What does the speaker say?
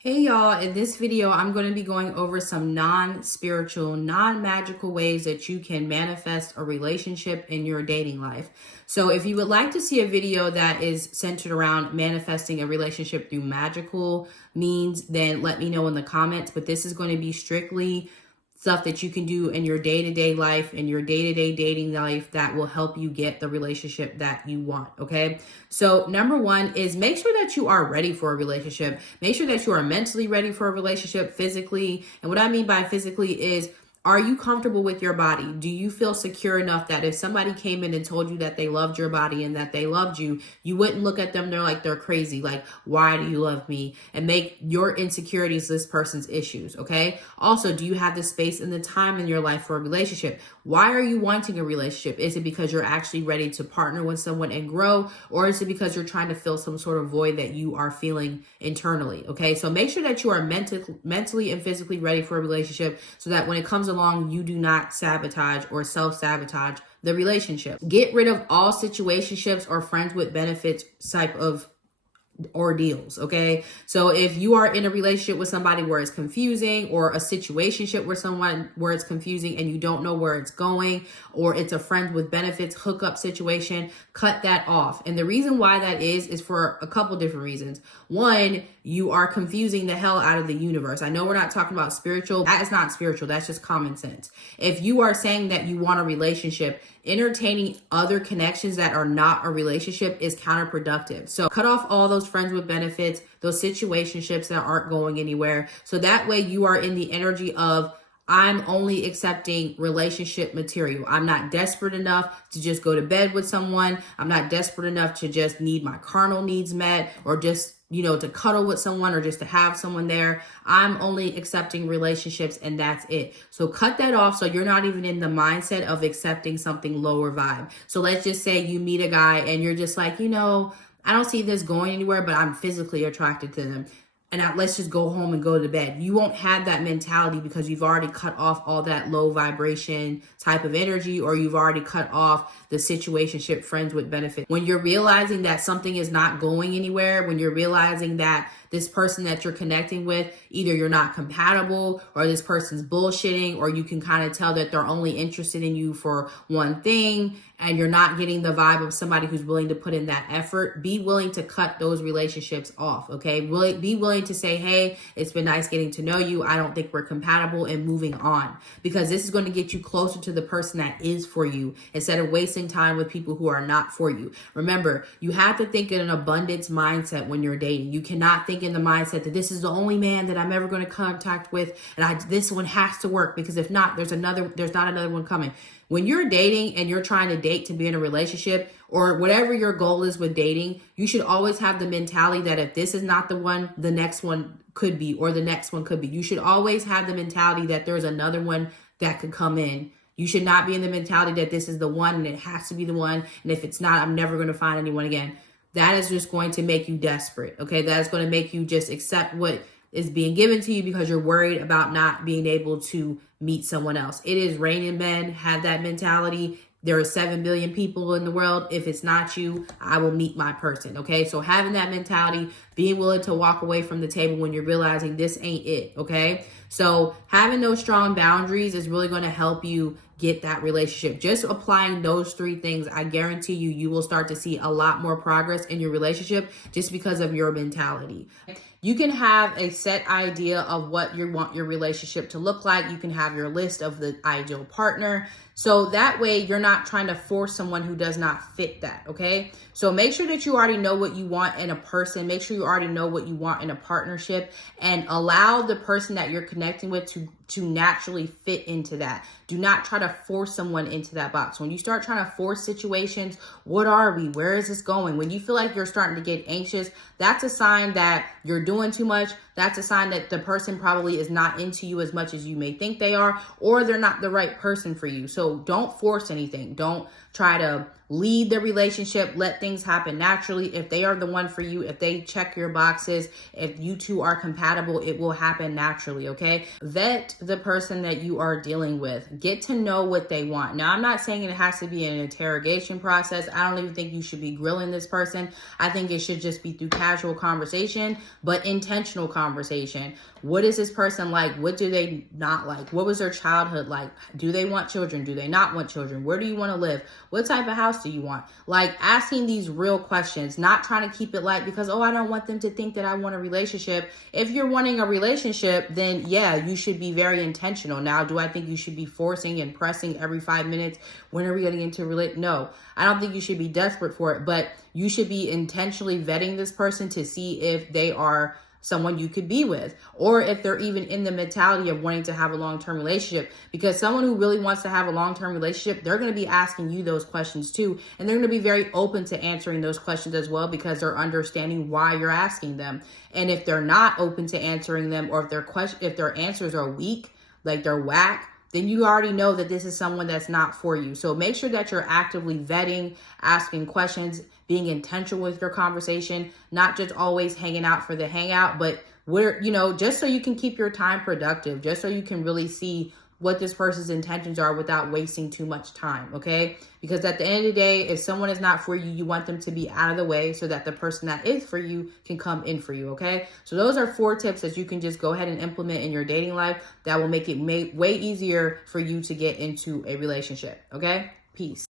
Hey y'all, in this video, I'm going to be going over some non-spiritual, non-magical ways that you can manifest a relationship in your dating life. So if you would like to see a video that is centered around manifesting a relationship through magical means, then let me know in the comments. But this is going to be strictly stuff that you can do in your day-to-day life, in your day-to-day dating life that will help you get the relationship that you want, okay? So number one is make sure that you are ready for a relationship. Make sure that you are mentally ready for a relationship, physically. And what I mean by physically is, are you comfortable with your body? Do you feel secure enough that if somebody came in and told you that they loved your body and that they loved you, you wouldn't look at them, they're crazy. Like, why do you love me? And make your insecurities this person's issues, okay? Also, do you have the space and the time in your life for a relationship? Why are you wanting a relationship? Is it because you're actually ready to partner with someone and grow? Or is it because you're trying to fill some sort of void that you are feeling internally, okay? So make sure that you are mentally and physically ready for a relationship so that when it comes along, you do not sabotage or self-sabotage the relationship. Get rid of all situationships or friends with benefits type of ordeals, okay? So if you are in a relationship with somebody where it's confusing, or a situationship with someone where it's confusing and you don't know where it's going, or it's a friend with benefits hookup situation, cut that off. And the reason why that is for a couple different reasons. One, you are confusing the hell out of the universe. I know we're not talking about spiritual. That is not spiritual. That's just common sense. If you are saying that you want a relationship, entertaining other connections that are not a relationship is counterproductive. So cut off all those friends with benefits, those situationships that aren't going anywhere. So that way you are in the energy of, I'm only accepting relationship material. I'm not desperate enough to just go to bed with someone. I'm not desperate enough to just need my carnal needs met, or just, to cuddle with someone, or just to have someone there. I'm only accepting relationships, and that's it. So cut that off so you're not even in the mindset of accepting something lower vibe. So let's just say you meet a guy and you're just like, I don't see this going anywhere, but I'm physically attracted to them. And let's just go home and go to bed. You won't have that mentality because you've already cut off all that low vibration type of energy, or you've already cut off the situationship friends with benefit. When you're realizing that something is not going anywhere, when you're realizing that this person that you're connecting with, either you're not compatible, or this person's bullshitting, or you can kind of tell that they're only interested in you for one thing, and you're not getting the vibe of somebody who's willing to put in that effort, be willing to cut those relationships off, okay? Be willing to say, hey, it's been nice getting to know you. I don't think we're compatible, and moving on. Because this is going to get you closer to the person that is for you, instead of wasting time with people who are not for you. Remember, you have to think in an abundance mindset when you're dating. You cannot think in the mindset that this is the only man that I'm ever going to contact with, and this one has to work, because if not, there's not another one coming. When you're dating and you're trying to date to be in a relationship, or whatever your goal is with dating, you should always have the mentality that if this is not the one, the next one could be, or the next one could be. You should always have the mentality that there's another one that could come in. You should not be in the mentality that this is the one and it has to be the one, and if it's not, I'm never going to find anyone again. That is just going to make you desperate, okay? That is going to make you just accept what is being given to you because you're worried about not being able to meet someone else. It is raining men. Have that mentality. There are 7 billion people in the world. If it's not you, I will meet my person, okay? So having that mentality, being willing to walk away from the table when you're realizing this ain't it, okay? So having those strong boundaries is really going to help you get that relationship. Just applying those 3 things, I guarantee you will start to see a lot more progress in your relationship just because of your mentality. You can have a set idea of what you want your relationship to look like. You can have your list of the ideal partner. So that way you're not trying to force someone who does not fit that, okay? So make sure that you already know what you want in a person. Make sure you already know what you want in a partnership, and allow the person that you're connecting with to naturally fit into that. Do not try to force someone into that box. When you start trying to force situations, what are we? Where is this going? When you feel like you're starting to get anxious, that's a sign that you're doing too much. That's a sign that the person probably is not into you as much as you may think they are, or they're not the right person for you. So don't force anything. Don't try to lead the relationship, let things happen naturally. If they are the one for you, if they check your boxes, if you two are compatible, it will happen naturally, okay? Vet the person that you are dealing with. Get to know what they want. Now, I'm not saying it has to be an interrogation process. I don't even think you should be grilling this person. I think it should just be through casual conversation, but intentional conversation. What is this person like? What do they not like? What was their childhood like? Do they want children? Do they not want children? Where do you want to live? What type of house do you want? Like, asking these real questions, not trying to keep it light because, oh, I don't want them to think that I want a relationship. If you're wanting a relationship, then yeah, you should be very intentional. Now, do I think you should be forcing and pressing every 5 minutes? When are we getting into No, I don't think you should be desperate for it, but you should be intentionally vetting this person to see if they are someone you could be with, or if they're even in the mentality of wanting to have a long-term relationship. Because someone who really wants to have a long-term relationship, they're going to be asking you those questions too, and they're going to be very open to answering those questions as well, because they're understanding why you're asking them. And if they're not open to answering them, or if their answers are weak, like they're whack, then you already know that this is someone that's not for you. So make sure that you're actively vetting, asking questions, being intentional with your conversation, not just always hanging out for the hangout, but just so you can keep your time productive, just so you can really see what this person's intentions are without wasting too much time, okay? Because at the end of the day, if someone is not for you, you want them to be out of the way so that the person that is for you can come in for you, okay? So those are 4 tips that you can just go ahead and implement in your dating life that will make it way easier for you to get into a relationship, okay? Peace.